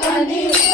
Happy